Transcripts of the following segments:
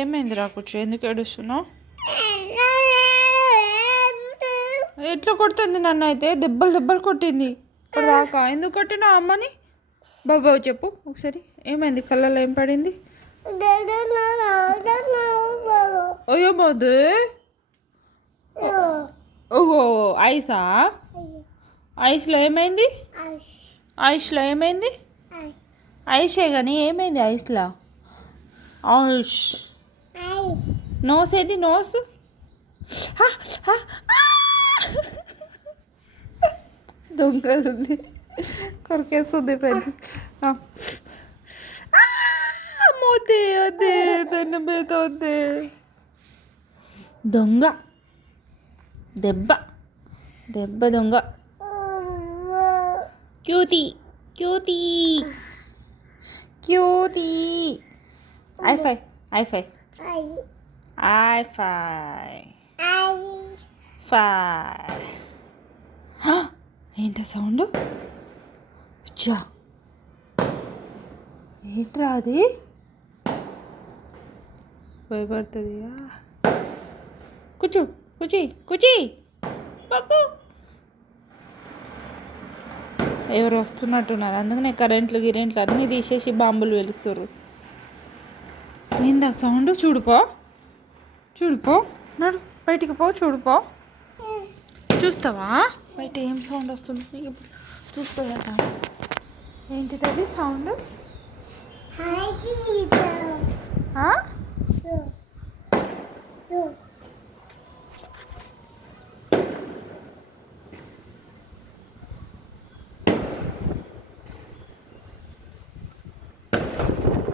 ఏమైంది రా కూర్చో, ఎందుకు ఏడుస్తున్నావు? ఎట్లా కొడుతుంది నన్ను? అయితే దెబ్బలు దెబ్బలు కొట్టింది ఇప్పుడు దాకా. ఎందుకు కొట్టినావు అమ్మని? బాబు చెప్పు ఒకసారి, ఏమైంది? కళ్ళలో ఏం పడింది? అయ్యో బాదు, ఓహో ఐసా? ఐస్లో ఏమైంది? ఐస్లో ఏమైంది? ఐసే కానీ ఏమైంది ఐస్లో? ఐష్ నోస్ ఏది? నోస్ దొంగది కొరికేస్తుంది ఫ్రెండ్స్. మోతే వద్దే, తన మీద వద్దే. దొంగ దెబ్బ దెబ్బ దొంగ. Cutie cutie cutie. ఐఫై ఐఫై ఐఫై ఫై. ఏంటా సౌండ్? చా ఏంట్రా అది? భయపడుతుంది. కూర్చో కూర్చి కూర్చి బాబు. ఎవరు వస్తున్నట్టున్నారు, అందుకనే కరెంట్లు గిరెంట్లు అన్నీ తీసేసి బాంబులు వెలుస్తారు. ఏందా సౌండ్? చూడుపో చూడుపో, నడు బయటికి పో, చూడుపో. చూస్తావా బయట ఏం సౌండ్ వస్తుంది? నీకు ఇప్పుడు చూస్తుందట. ఏంటిది అది సౌండ్?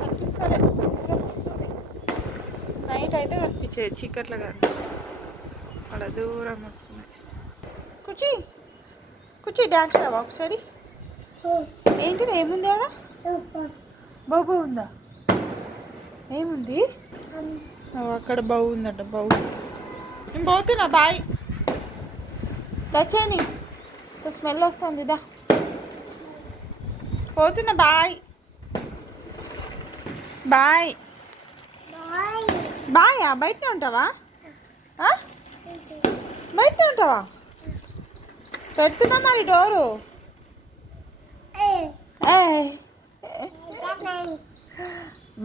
కనిపిస్తలే, కనిపిస్తుంది. నైట్ అయితే కనిపించేది, చీకట్లో కాదు. అలా దూరం వస్తుంది. కూర్చి కూర్చి, డ్యాన్స్ కావా ఒకసారి? ఏంటిది? ఏముంది ఆడ? బాబు ఉందా? ఏముంది అక్కడ? బావు ఉందట. బావు నేను పోతున్నా. బాయ్. దచ్చేని స్మెల్ వస్తుంది. దా పోతున్నా. Bye bye bye. బయటనే ఉంటావా? బయటనే ఉంటావా? పెడుతున్నా మరి డోరు.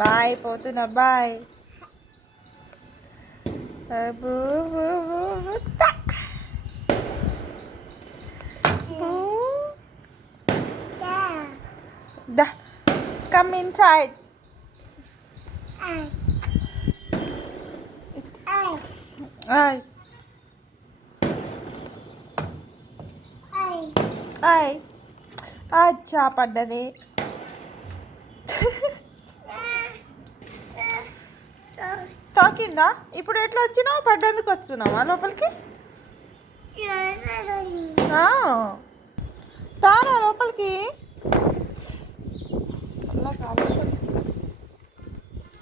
బాయ్, పోతున్నా. Bye. Come inside. Ay. Ay. అచ్చా పడ్డది. తాకిందా? ఇప్పుడు ఎట్లా వచ్చినావు? పడ్డందుకు వస్తున్నావా లోపలికి? రానా లోపలికి? అలా కావచ్చు.